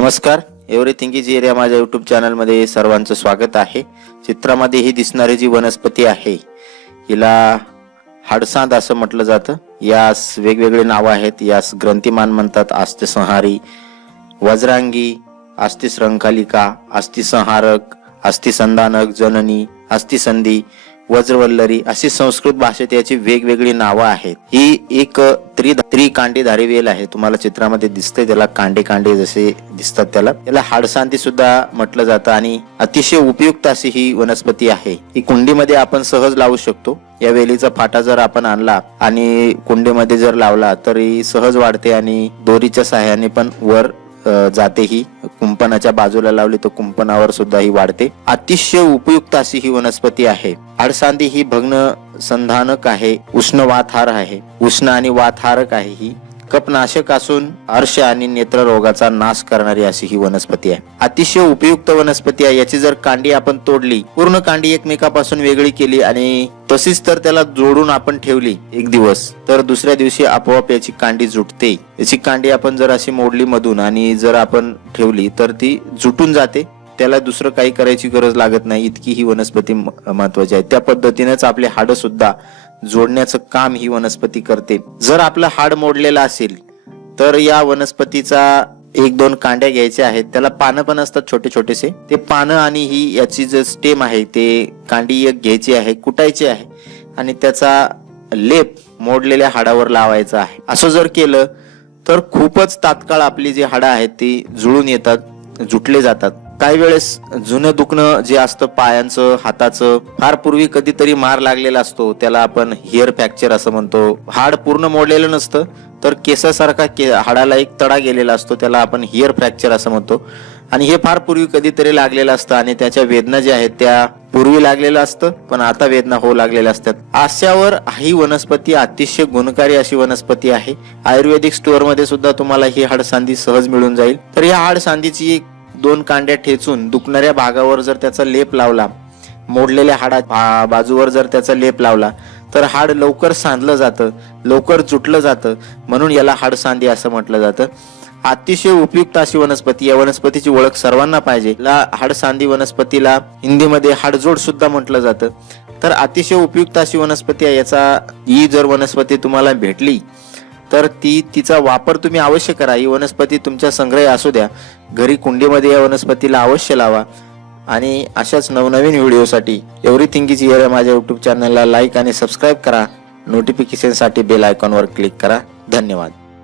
नमस्कार. Everything is area माझ्या YouTube चॅनलमध्ये सर्वांचं स्वागत आहे. चित्रामध्ये ही दिसणारी जी वनस्पती आहे हिला हाडसांद असं म्हटलं जातं. यास वेगवेगळे नावं आहेत. यास ग्रंथिमान म्हणतात आस्तिसंहारी वज्रांगी अस्थिश्रंखलिका अस्थिसंहारक अस्थिसंधानक जननी अस्थिसंधी वज्रवल्लरी अशी संस्कृत भाषेत याची वेगवेगळी नावं आहेत. ही एक त्रि त्रिकांडीधारी वेल आहे. तुम्हाला चित्रामध्ये दिसतंय त्याला कांडे कांडे जसे दिसतात त्याला. त्याला हाडसांती सुद्धा म्हटलं जातं आणि अतिशय उपयुक्त अशी ही वनस्पती आहे. ही कुंडीमध्ये आपण सहज लावू शकतो. या वेलीचा फाटा जर आपण आणला आणि कुंडीमध्ये जर लावला तर ही सहज वाढते आणि दोरीच्या सहाय्याने पण वर जाते ही. कुंपणाच्या बाजूला लावली तर कुंपणावर सुद्धा ही वाढते. अतिशय उपयुक्त अशी ही वनस्पती आहे. आडसांदी ही भग्न संधानक आहे उष्ण वातहार आहे उष्ण आणि वातहारक आहे ही. कपनाशक असून अर्श आणि नेत्र रोगाचा नाश करणारी अशी ही वनस्पती आहे. अतिशय उपयुक्त वनस्पती आहे. याची जर कांडी आपण तोडली पूर्ण कांडी एकमेकापासून वेगळी केली आणि तशीच तर त्याला जोडून आपण ठेवली एक दिवस तर दुसऱ्या दिवशी आपोआप याची कांडी जुटते. याची कांडी आपण जर अशी मोडली मधून आणि जर आपण ठेवली तर ती जुटून जाते. त्याला दुसरं काही करायची गरज लागत नाही. इतकी ही वनस्पती म- महत्वाची आहे. त्या पद्धतीनेच आपले हाड सुद्धा जोडण्याचं काम ही वनस्पती करते. जर आपलं हाड मोडलेलं असेल तर या वनस्पतीचा एक दोन कांड्या घ्यायच्या आहेत. त्याला पानं पण असतात छोटे छोटेसे. ते पानं आणि ही याची जे स्टेम आहे ते कांडी एक घ्यायची आहे कुटायची आहे आणि त्याचा लेप मोडलेल्या हाडावर लावायचा आहे. असं जर केलं तर खूपच तात्काळ आपली जी हाडं आहेत ती जुळून येतात जुटले जातात. काही वेळेस जुनं दुखणं जे असतं पायांचं हाताचं फार पूर्वी कधीतरी मार लागलेला असतो त्याला आपण हिअर फ्रॅक्चर असं म्हणतो. हाड पूर्ण मोडलेलं नसतं तर केसासारखा के हाडाला एक तडा गेलेला असतो त्याला आपण हिअर फ्रॅक्चर असं म्हणतो. आणि हे फार पूर्वी कधीतरी लागलेलं असतं आणि त्याच्या वेदना ज्या आहेत त्या पूर्वी लागलेलं असतं पण आता वेदना होऊ लागलेल्या असतात. अशावर ही वनस्पती अतिशय गुणकारी अशी वनस्पती आहे. आयुर्वेदिक स्टोअरमध्ये सुद्धा तुम्हाला ही हाडसांदी सहज मिळून जाईल. तर या हाडसांदीची एक दोन कांड्या ठेचून दुखणाऱ्या भागावर जर त्याचा लेप लावला मोडलेल्या हाडा बाजूवर जर त्याचा लेप लावला तर हाड लवकर सांधलं जातं लवकर जुटलं जातं म्हणून याला हाडसांधी असं म्हटलं जातं. अतिशय उपयुक्त अशी वनस्पती या वनस्पतीची ओळख सर्वांना पाहिजे. ला हाडसांधी वनस्पतीला हिंदीमध्ये हाडजोड सुद्धा म्हटलं जातं. तर अतिशय उपयुक्त अशी वनस्पती आहे याचा ही जर वनस्पती तुम्हाला भेटली तर ती तिचा वापर तुम्ही अवश्य करा. ही वनस्पती तुमच्या संग्रही असू द्या. घरी कुंडीमध्ये या वनस्पतीला अवश्य लावा. आणि अशाच नवनवीन व्हिडिओसाठी एव्हरीथिंग इज इयर माझ्या युट्यूब चॅनलला लाईक आणि सबस्क्राईब करा. नोटिफिकेशनसाठी बेल आयकॉनवर क्लिक करा. धन्यवाद.